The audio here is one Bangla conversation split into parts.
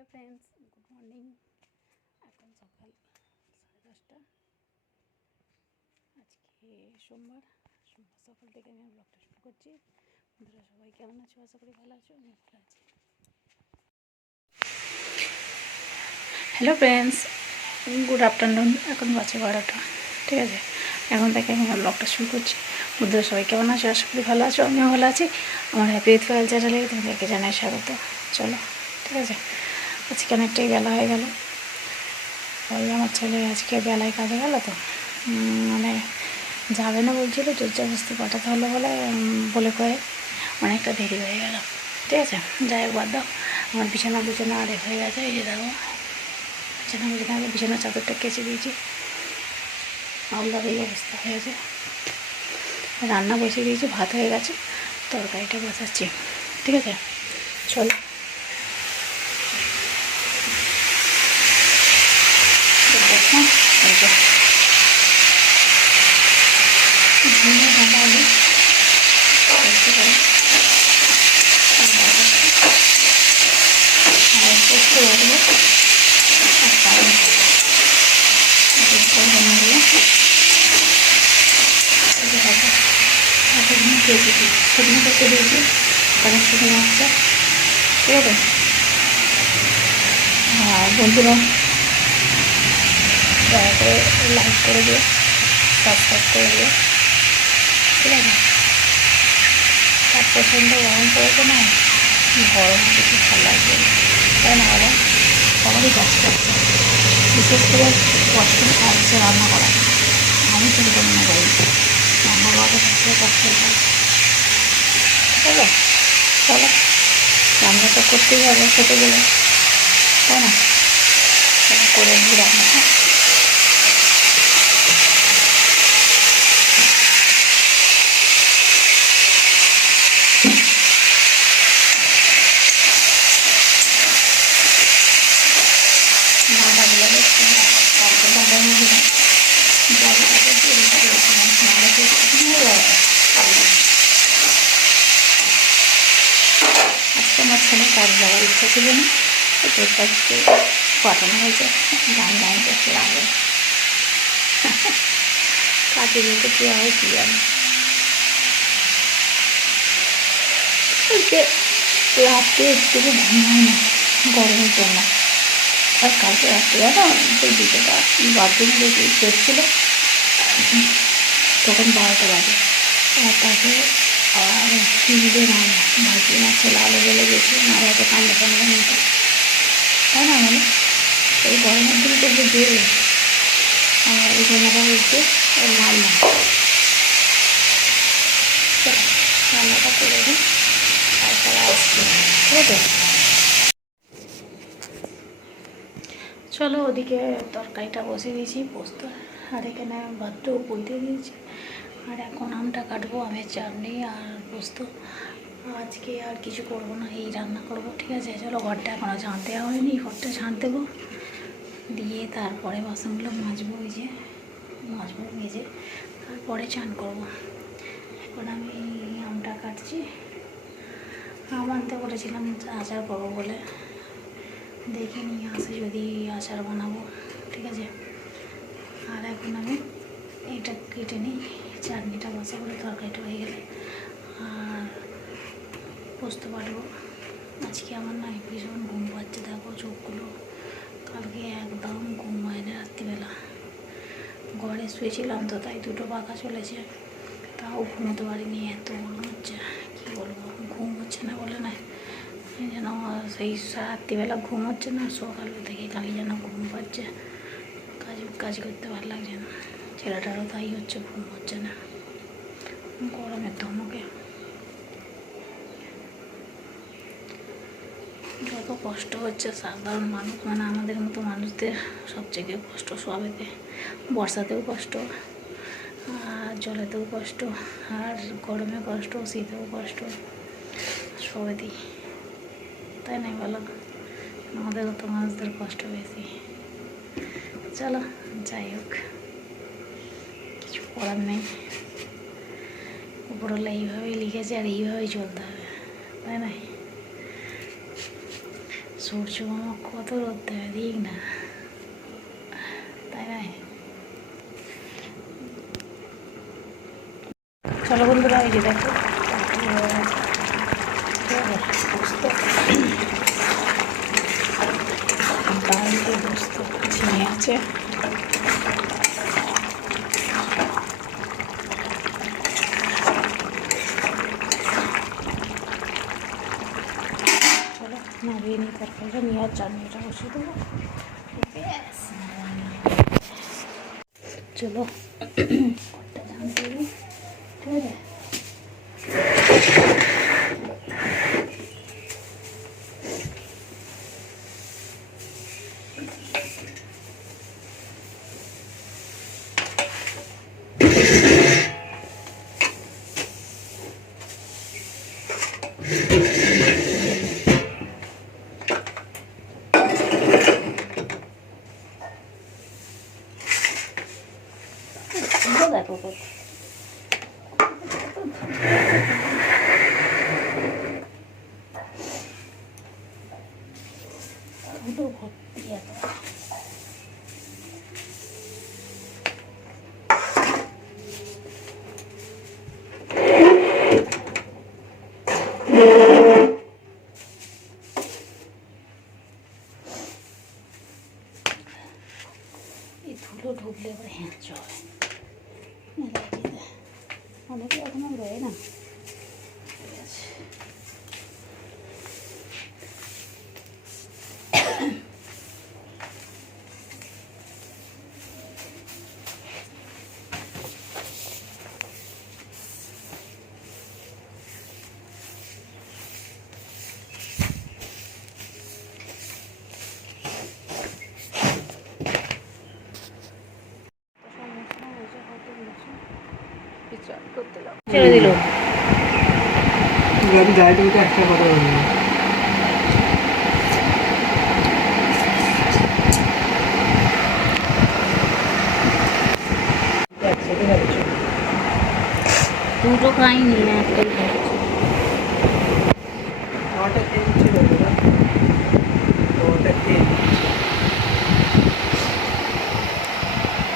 Hello friends, good morning. এখন সকাল সাড়ে দশটা। আজকে সোমবার সোমবার সকাল থেকে আমি ব্লগটা শুরু করছি। বন্ধুরা, সবাই কেমন আছো? আশা করি ভালো আছো আমি ভালো আছি। হ্যালো ফ্রেন্ডস, গুড আফটারনুন, এখন বাজে বারোটা, ঠিক আছে? এখন থেকে আমি ব্লগটা শুরু করছি। বন্ধুরা, সবাই কেমন আছো? আশা করি ভালো আছো, আমিও ভালো আছি। আমার হ্যাপি উইথ ফাইল চ্যানেলে তোমাদেরকে জানাই স্বাগত। চলো, ঠিক আছে? আজকে অনেকটাই বেলা হয়ে গেল। ওই আমার ছেলে আজকে বেলায় কাজে গেল তো। মানে যাবে না বলছিল জোর জবরদস্তি পাঠাতে হলো বলে বলে কয়ে অনেকটা দেরি হয়ে গেল। ঠিক আছে, যাই হোক, বাদ দাও। আমার বিছানা বিছানা আরেক হয়ে গেছে, এই যে দেখো। বিছানা বিছানা বিছানা চাদরটা কেচে দিয়েছি। আলাদা এই অবস্থা হয়েছে রান্না বসিয়ে দিয়েছি, ভাত হয়ে গেছে, তরকারিটা বসাচ্ছি। ঠিক আছে, চলো দেখুন এই যে ঝিঙে ভাজা আলু দেখতে পারেন আর পোস্ত বাড়বো আর পালং বানাবো কেজি শুকনো করতে দিয়েছি কারণ শুকনো হচ্ছে ঠিক আছে? আর বন্ধুরা, দয়া করে লাইক করে দিও সাবস্ক্রাইব করে দিও। ঠিক আছে? তার প্রচণ্ড গরম পড়েছে না? গরম কিছু ভালো লাগবে তাই না বলো সবারই কষ্ট হচ্ছে বিশেষ করে কষ্ট হচ্ছে রান্না করা। আমি চিন্তা মনে করি রান্না করাটা সবচেয়ে কষ্টের কাজ। আছে চলো। রান্না তো করতেই হবে খেতে গেলে তাই না? করে নিই রান্নাটা নাড়া দিয়ে তারপর বাটা মুড়ি জলটাকে দিয়ে দিয়েছিলাম নাহলে তো শুকনো হয়ে যাবে আজকে আমার ছেলে কাজ যাওয়ার ইচ্ছা ছিল না, তো কাজকে পাঠানো হয়েছে। গান গান করতে লাগবে কাজে যেতে কী হয় কী জানি। আজকে রাতে একটু ঘুম হয় না, গরমের জন্য। আর কালকে রাত্রে জানো ওই দিকেটা বাথরুম করছিল, তখন বারোটা বাজে। আর তারপরে আর চিংড়ি রান্না ভাজি মাছের আলো জ্বলে গেছে না হয়তো কান্না কান্না নিতে তাই না মানে এই গরমের দিন একটু দেবে আর এই রান্নাটা হচ্ছে ওই রান্না চলো রান্নাটা করে দিই তারপরে আসছি ঠিক আছে চলো ওদিকে তরকারিটা বসে দিয়েছি, পোস্ত, আর এখানে ভাতটাও বইতে দিয়েছি। আর এখন আমটা কাটবো, আমের চাটনি আর পোস্ত। আজকে আর কিছু করব না, এই রান্না করব, ঠিক আছে? চলো ঘরটা এখনও ঝাঁট দেওয়া হয়নি, ঘরটা ঝাঁট দেবো। দিয়ে তারপরে বাসনগুলো মাজবো ওই যে মাজবো, মেজে তারপরে চান করব। এখন আমি আমটা কাটছি। আম আনতে বলেছিলাম আচার করব বলে। দেখে নিয়ে আসে যদি আচার বানাবো, ঠিক আছে? আর এখন আমি এটা কেটে নিই। চাটনিটা বসে করে তরকারিটা হয়ে গেলে। আর পোস্ত বাটবো। আজকে আমার না ভীষণ ঘুম পাচ্ছে, দেখো চোখগুলো। কালকে একদম ঘুম হয় না রাত্রিবেলা। ঘরে শুয়েছিলাম তো, তাই দুটো পাখা চলেছে। তাও ঘুমোতে পারিনি, এত গরম হচ্ছে। কী বলব, ঘুম হচ্ছে না বলে না যেন সেই রাত্রিবেলা ঘুম হচ্ছে না, সকাল থেকে খালি যেন ঘুম পাচ্ছে। কাজ কাজ করতে ভালো লাগছে না। ছেলেটারও তাই হচ্ছে ঘুম হচ্ছে না। গরমের ধমকে। যত কষ্ট হচ্ছে সাধারণ মানুষ মানে আমাদের মতো মানুষদের সবথেকে কষ্ট সবেতে। বর্ষাতেও কষ্ট, আর জলেতেও কষ্ট, আর গরমে কষ্ট, শীতেও কষ্ট, সবেতেই। তাই নাই বলো? আমাদের মতো মানুষদের কষ্ট বেশি। চলো, যাই হোক। করার নেই। উপরওয়ালা এইভাবেই লিখেছে আর এইভাবেই চলতে হবে। তাই না? সূর্য কত রোদ দেয় দিক না? তাই না? চলো বন্ধুরা, এই যে দেখো আছে চলো নিয়ে আর চাটনিটা বসিয়ে দেবো। চলো। ঠিক আছে ধুলো দেখো কত ধুলো ভর্তি এত এই ধুলো ঢুকলে এবার হ্যাঁ চলে অনেকে এখনও রয়ে না ঠিক আছে ছেড়ে দিল। একটা কথা দুটো খাইনি না একটাই খাইছি আমারটা খেয়ে দিচ্ছি বন্ধুরা তোমারটা খেয়ে দিচ্ছি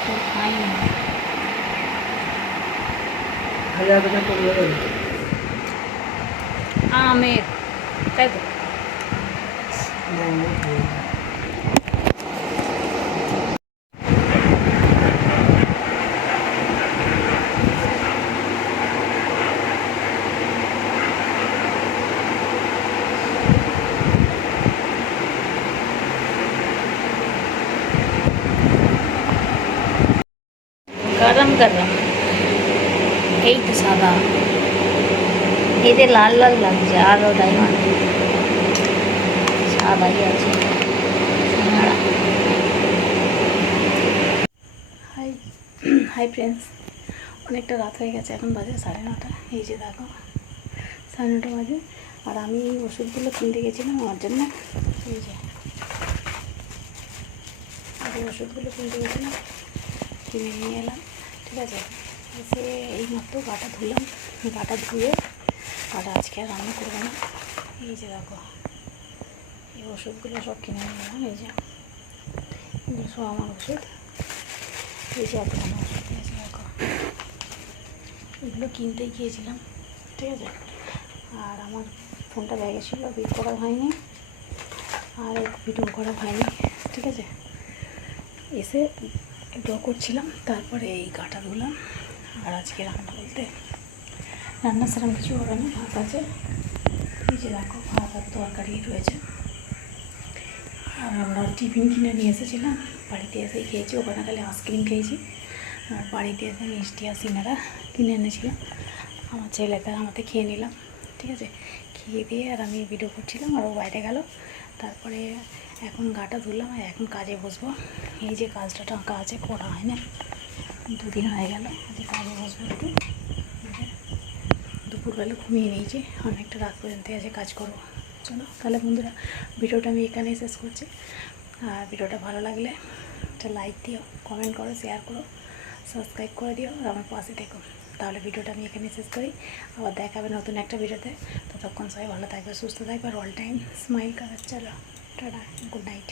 তো খাইনি হাজার টাকা পড়বে আমের তাই তো গরম গরম এই তো সাদা। এতে লাল লাল লাগছে, আর ওটাই মানে সাদাই আছে। হাই হাই ফ্রেন্ডস অনেকটা রাত হয়ে গেছে, এখন বাজে সাড়ে নটা। এই যে দেখো, সাড়ে নটা বাজে। আর আমি এই ওষুধগুলো কিনতে গেছিলাম, আমার জন্য। এই যে। এই ওষুধগুলো কিনতে গেছিলাম, কিনে নিয়ে এলাম। ঠিক আছে? এসে এই মাত্র গাটা ধুলাম। গাটা ধুয়ে গাটা আজকে আর রান্না করব না। এই যে দেখো, এই ওষুধগুলো সব কিনে নিলাম এই যে। সব আমার ওষুধ। এই যে এতখানি ওষুধ দিয়েছে দেখো। এগুলো কিনতেই গিয়েছিলাম, ঠিক আছে? আর আমার ফোনটা ব্যাগে ছিল বিট করা হয়নি। আর ভিডিও করা হয়নি, ঠিক আছে? এসে ড্র করছিলাম, তারপরে এই গাটা ধুলাম। আর আজকে রান্না বলতে রান্না সেরকম কিছু হবে না, ভাত আছে। এই যে দেখো, ভাত আর তরকারি রয়েছে। আর আমরা টিফিন কিনে নিয়ে এসেছিলাম, বাড়িতে এসেই খেয়েছি, ওখানে খালি আইসক্রিম খেয়েছি। আর বাড়িতে এসে মিষ্টি আর সিনারা কিনে এনেছিলাম। আমার আর আমাকে খেয়ে নিলাম, ঠিক আছে? খেয়ে দিয়ে আর আমি ভিডিও করছিলাম, আর ও বাইরে গেল। তারপরে এখন গাটা ধুলাম, আর এখন কাজে বসবো। এই যে কাজটা টাকা আছে, করা হয় না। দুদিন হয়ে গেল আজকে কাজে বসবো একটু দুপুরবেলা ঘুমিয়ে নিয়েছি, অনেকটা রাত পর্যন্ত আছে কাজ করব। চলো, তাহলে বন্ধুরা, ভিডিওটা আমি এখানেই শেষ করছি। আর ভিডিওটা ভালো লাগলে একটা লাইক দিও কমেন্ট করো শেয়ার করো সাবস্ক্রাইব করে দিও, আর আমার পাশে থেকো। তাহলে ভিডিওটা আমি এখানে শেষ করি। আবার দেখাবে নতুন একটা ভিডিওতে। ততক্ষণ সবাই ভালো থাকবে, সুস্থ থাকবে, আর অল টাইম স্মাইল করার চলো, টাটা গুড নাইট